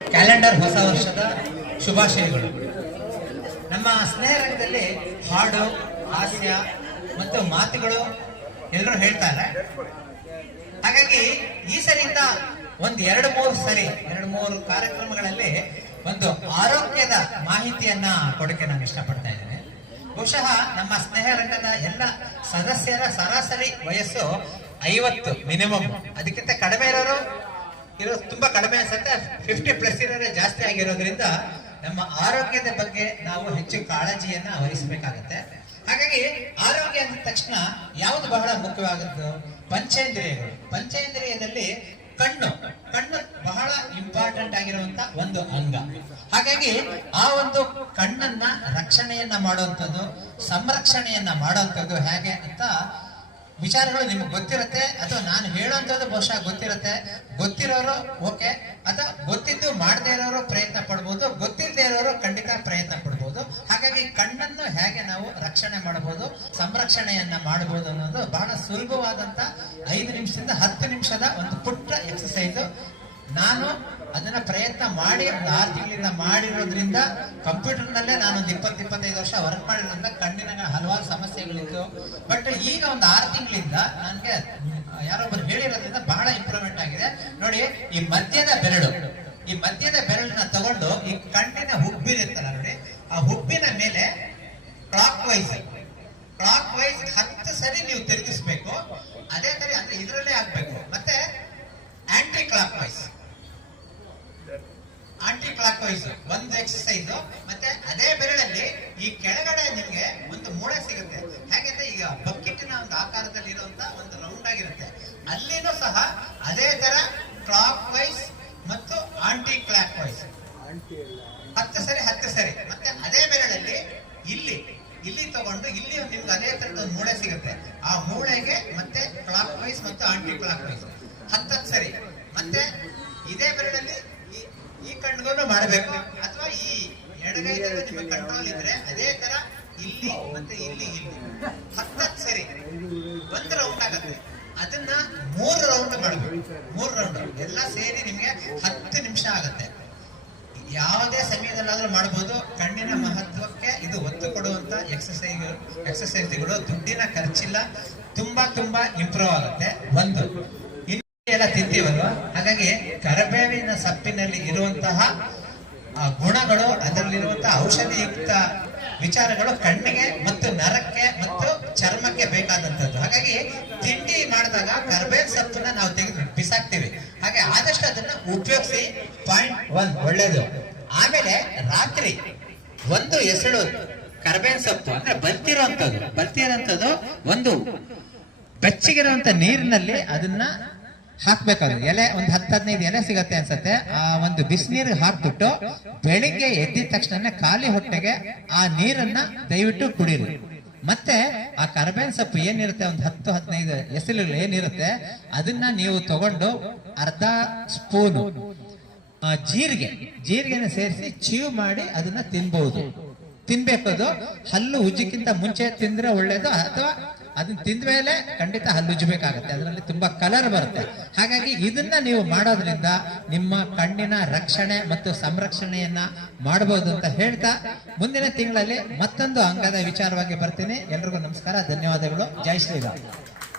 Calendar ಹೊಸ ವರ್ಷದ ಶುಭಾಶಯಗಳು. ನಮ್ಮ ಸ್ನೇಹ ರಂಗದಲ್ಲಿ ಹಾಡು, ಹಾಸ್ಯ ಮತ್ತು ಮಾತುಗಳು ಎಲ್ಲರೂ ಹೇಳ್ತಾರೆ. ಹಾಗಾಗಿ ಈ ಸರಿಯಿಂದ ಒಂದು ಎರಡು ಮೂರು ಕಾರ್ಯಕ್ರಮಗಳಲ್ಲಿ ಒಂದು ಆರೋಗ್ಯದ ಮಾಹಿತಿಯನ್ನ ಕೊಡಕ್ಕೆ ನಾನು ಇಷ್ಟಪಡ್ತಾ ಇದ್ದೇನೆ. ಬಹುಶಃ ನಮ್ಮ ಸ್ನೇಹ ರಂಗದ ಎಲ್ಲ ಸದಸ್ಯರ ಸರಾಸರಿ ವಯಸ್ಸು 50 ಮಿನಿಮಮ್. ಅದಕ್ಕಿಂತ ಕಡಿಮೆ ಇರೋರು ತುಂಬಾ ಕಡಿಮೆ ಅನ್ಸುತ್ತೆ. 50+ ಇರೋರೇ ಜಾಸ್ತಿ ಆಗಿರೋದ್ರಿಂದ ನಮ್ಮ ಆರೋಗ್ಯದ ಬಗ್ಗೆ ನಾವು ಹೆಚ್ಚು ಕಾಳಜಿಯನ್ನ ವಹಿಸಬೇಕಾಗತ್ತೆ. ಹಾಗಾಗಿ ಆರೋಗ್ಯ ಅಂದ ತಕ್ಷಣ ಯಾವುದು ಬಹಳ ಮುಖ್ಯವಾದದ್ದು? ಪಂಚೇಂದ್ರಿಯಗಳು. ಪಂಚೇಂದ್ರಿಯದಲ್ಲಿ ಕಣ್ಣು ಬಹಳ ಇಂಪಾರ್ಟೆಂಟ್ ಆಗಿರುವಂತ ಒಂದು ಅಂಗ. ಹಾಗಾಗಿ ಆ ಒಂದು ಕಣ್ಣನ್ನ ರಕ್ಷಣೆಯನ್ನ ಮಾಡುವಂಥದ್ದು, ಸಂರಕ್ಷಣೆಯನ್ನ ಮಾಡುವಂಥದ್ದು ಹೇಗೆ ಅಂತ ವಿಚಾರಗಳು ನಿಮ್ಗೆ ಗೊತ್ತಿರುತ್ತೆ, ಅಥವಾ ನಾನು ಹೇಳುವಂಥದ್ದು ಬಹುಶಃ ಗೊತ್ತಿರುತ್ತೆ. ಗೊತ್ತಿರೋರು ಓಕೆ, ಅಥವಾ ಗೊತ್ತಿದ್ದು ಮಾಡದೇ ಇರೋರು ಪ್ರಯತ್ನ ಪಡ್ಬೋದು, ಗೊತ್ತಿಲ್ಲದೆ ಇರೋರು ಖಂಡಿತ ಪ್ರಯತ್ನ ಪಡ್ಬೋದು. ಹಾಗಾಗಿ ಕಣ್ಣನ್ನು ಹೇಗೆ ನಾವು ರಕ್ಷಣೆ ಮಾಡಬಹುದು, ಸಂರಕ್ಷಣೆಯನ್ನ ಮಾಡಬಹುದು ಅನ್ನೋದು ಬಹಳ ಸುಲಭವಾದಂತ 5 ನಿಮಿಷದಿಂದ 10 ನಿಮಿಷದ ಒಂದು ಪುಟ್ಟ ಎಕ್ಸಸೈಸ್. ನಾನು ಅದನ್ನ ಪ್ರಯತ್ನ ಮಾಡಿ ಒಂದು 6 ತಿಂಗಳಿಂದ ಮಾಡಿರೋದ್ರಿಂದ, ಕಂಪ್ಯೂಟರ್ನಲ್ಲೇ ನಾನೊಂದು 20-25 ವರ್ಷ ವರ್ಕ್ ಮಾಡಿರೋದ್ರಿಂದ ಕಣ್ಣಿನ ಹಲವಾರು ಸಮಸ್ಯೆಗಳಿತ್ತು. ಬಟ್ ಈಗ ಒಂದು 6 ತಿಂಗಳಿಂದ ನನಗೆ ಯಾರೊಬ್ಬರು ಹೇಳಿರೋದ್ರಿಂದ ಬಹಳ ಇಂಪ್ರೂವ್ಮೆಂಟ್ ಆಗಿದೆ. ನೋಡಿ, ಈ ಮಧ್ಯದ ಬೆರಳನ್ನ ತಗೊಂಡು ಈ ಕಣ್ಣಿನ ಹುಬ್ಬಿರುತ್ತಲ್ಲ ನೋಡಿ, ಆ ಹುಬ್ಬಿನ ಮೇಲೆ ಕ್ಲಾಕ್ ವೈಸ್ 10 ಸರಿ ನೀವು ತಿರುಗಿಸ್ಬೇಕು. ಅದೇ ತರ ಅಂದ್ರೆ ಇದರಲ್ಲೇ ಆಗ್ಬೇಕು. ಮತ್ತೆ ಆಂಟಿ ಕ್ಲಾಕ್ ವೈಸ್ ಒಂದು ಎಕ್ಸಸೈಸ್. ಮತ್ತೆ ಅದೇ ಬೆರಳಲ್ಲಿ ಈ ಕೆಳಗಡೆ ನಿಮ್ಗೆ ಒಂದು ಮೂಳೆ ಸಿಗುತ್ತೆ. ಹೇಗೆಂದ್ರೆ ಈಗ ಬಕೆಟಿನ ಒಂದು ಆಕಾರದಲ್ಲಿ ಇರುವಂತ ಒಂದು ರೌಂಡ್ ಆಗಿರುತ್ತೆ, ಅಲ್ಲಿನೂ ಸಹ ಅದೇ ತರ ಕ್ಲಾಕ್ ವೈಸ್ ಮತ್ತು ಆಂಟಿ ಕ್ಲಾಕ್ ವೈಸ್ 10 ಸರಿ. ಮತ್ತೆ ಅದೇ ಬೆರಳಲ್ಲಿ ಇಲ್ಲಿ ತಗೊಂಡು ಇಲ್ಲಿ ನಿಮ್ಗೆ ಅದೇ ತರದ ಒಂದು ಮೂಳೆ ಸಿಗುತ್ತೆ. ಆ ಮೂಳೆಗೆ ಮತ್ತೆ ಕ್ಲಾಕ್ ವೈಸ್ ಮತ್ತು ಆಂಟಿ ಕ್ಲಾಕ್ ವೈಸ್ 10 ಸರಿ. ಮತ್ತೆ ಇದೇ ಬೆರಳಲ್ಲಿ ಈ ಕಣ್ಣಿಗೂ ಮಾಡಬೇಕು. ಅಥವಾ ಈ ಎಡಗೈದಲ್ಲಿ ನಿಮಗೆ ಕಂಟ್ರೋಲ್ ಇದ್ರೆ ಅದೇ ತರ ಇಲ್ಲಿ ಮತ್ತೆ ಇಲ್ಲಿ 10 ಸರಿ ಒಂದು ರೌಂಡ್ ಆಗುತ್ತೆ. ಅದನ್ನ 3 ರೌಂಡ್ ಮಾಡಬೇಕು. 3 ರೌಂಡ್ ಎಲ್ಲ ಸೇರಿ ನಿಮ್ಗೆ 10 ನಿಮಿಷ ಆಗುತ್ತೆ. ಯಾವುದೇ ಸಮಯದಲ್ಲಾದ್ರೂ ಮಾಡಬಹುದು. ಕಣ್ಣಿನ ಮಹತ್ವಕ್ಕೆ ಇದು ಒತ್ತು ಕೊಡುವಂತ ಎಕ್ಸಸೈಸ್ಗಳು. ದುಡ್ಡಿನ ಖರ್ಚಿಲ್ಲ, ತುಂಬಾ ಇಂಪ್ರೂವ್ ಆಗುತ್ತೆ. ಒಂದು ಎಲ್ಲ ತಿಂತೀವಲ್ವಾ, ಹಾಗಾಗಿ ಕರಿಬೇವಿನ ಸೊಪ್ಪಿನಲ್ಲಿ ಇರುವಂತಹ ಗುಣಗಳು, ಅದರಲ್ಲಿರುವಂತಹ ಔಷಧಿಯುಕ್ತ ವಿಚಾರಗಳು ಕಣ್ಣಿಗೆ ಮತ್ತು ನರಕ್ಕೆ ಮತ್ತು ಚರ್ಮಕ್ಕೆ ಬೇಕಾದಂಥದ್ದು. ಹಾಗಾಗಿ ತಿಂಡಿ ಮಾಡಿದಾಗ ಕರಿಬೇವಿನ ಸೊಪ್ಪನ್ನ ನಾವು ತೆಗೆದು ಬಿಸಾಕ್ತಿವಿ. ಹಾಗೆ ಆದಷ್ಟು ಅದನ್ನ ಉಪಯೋಗಿಸಿ. ಪಾಯಿಂಟ್ 1 ಒಳ್ಳೇದು. ಆಮೇಲೆ ರಾತ್ರಿ ಒಂದು ಎಸಳು ಕರಿಬೇವಿನ ಸೊಪ್ಪು ಅಂದ್ರೆ ಬಲ್ತಿರೋಂಥದ್ದು ಒಂದು ಬೆಚ್ಚಗಿರುವಂತ ನೀರಿನಲ್ಲಿ ಅದನ್ನ ಹಾಕ್ಬೇಕಾದ್ರೆ ಎಲೆ ಒಂದು 10-15 ಎಲೆ ಸಿಗತ್ತೆ ಅನ್ಸತ್ತೆ. ಆ ಒಂದು ಬಿಸಿನೀರಿಗೆ ಹಾಕ್ಬಿಟ್ಟು ಬೆಳಿಗ್ಗೆ ಎದ್ದಿದ ತಕ್ಷಣ ಖಾಲಿ ಹೊಟ್ಟೆಗೆ ಆ ನೀರನ್ನ ದಯವಿಟ್ಟು ಕುಡೀರಿ. ಮತ್ತೆ ಆ ಕರಿಬೇವಿನ ಸೊಪ್ಪು ಏನಿರುತ್ತೆ, ಒಂದು 10-15 ಎಸಳುಗಳು ಏನಿರುತ್ತೆ, ಅದನ್ನ ನೀವು ತಗೊಂಡು ಅರ್ಧ ಸ್ಪೂನು ಜೀರಿಗೆನ ಸೇರಿಸಿ ಚೀವ್ ಮಾಡಿ ಅದನ್ನ ತಿನ್ಬೇಕದು. ಹಲ್ಲು ಉಜ್ಜಿಕ್ಕಿಂತ ಮುಂಚೆ ತಿಂದ್ರೆ ಒಳ್ಳೇದು, ಅಥವಾ ಅದನ್ನ ತಿಂದ ಮೇಲೆ ಖಂಡಿತ ಹಲ್ಲು ಉಜ್ಜಬೇಕಾಗತ್ತೆ. ಅದರಲ್ಲಿ ತುಂಬಾ ಕಲರ್ ಬರುತ್ತೆ. ಹಾಗಾಗಿ ಇದನ್ನ ನೀವು ಮಾಡೋದ್ರಿಂದ ನಿಮ್ಮ ಕಣ್ಣಿನ ರಕ್ಷಣೆ ಮತ್ತು ಸಂರಕ್ಷಣೆಯನ್ನ ಮಾಡಬಹುದು ಅಂತ ಹೇಳ್ತಾ, ಮುಂದಿನ ತಿಂಗಳಲ್ಲಿ ಮತ್ತೊಂದು ಅಂಗದ ವಿಚಾರವಾಗಿ ಬರ್ತೀನಿ. ಎಲ್ರಿಗೂ ನಮಸ್ಕಾರ, ಧನ್ಯವಾದಗಳು. ಜೈ ಶ್ರೀರಾಮ್.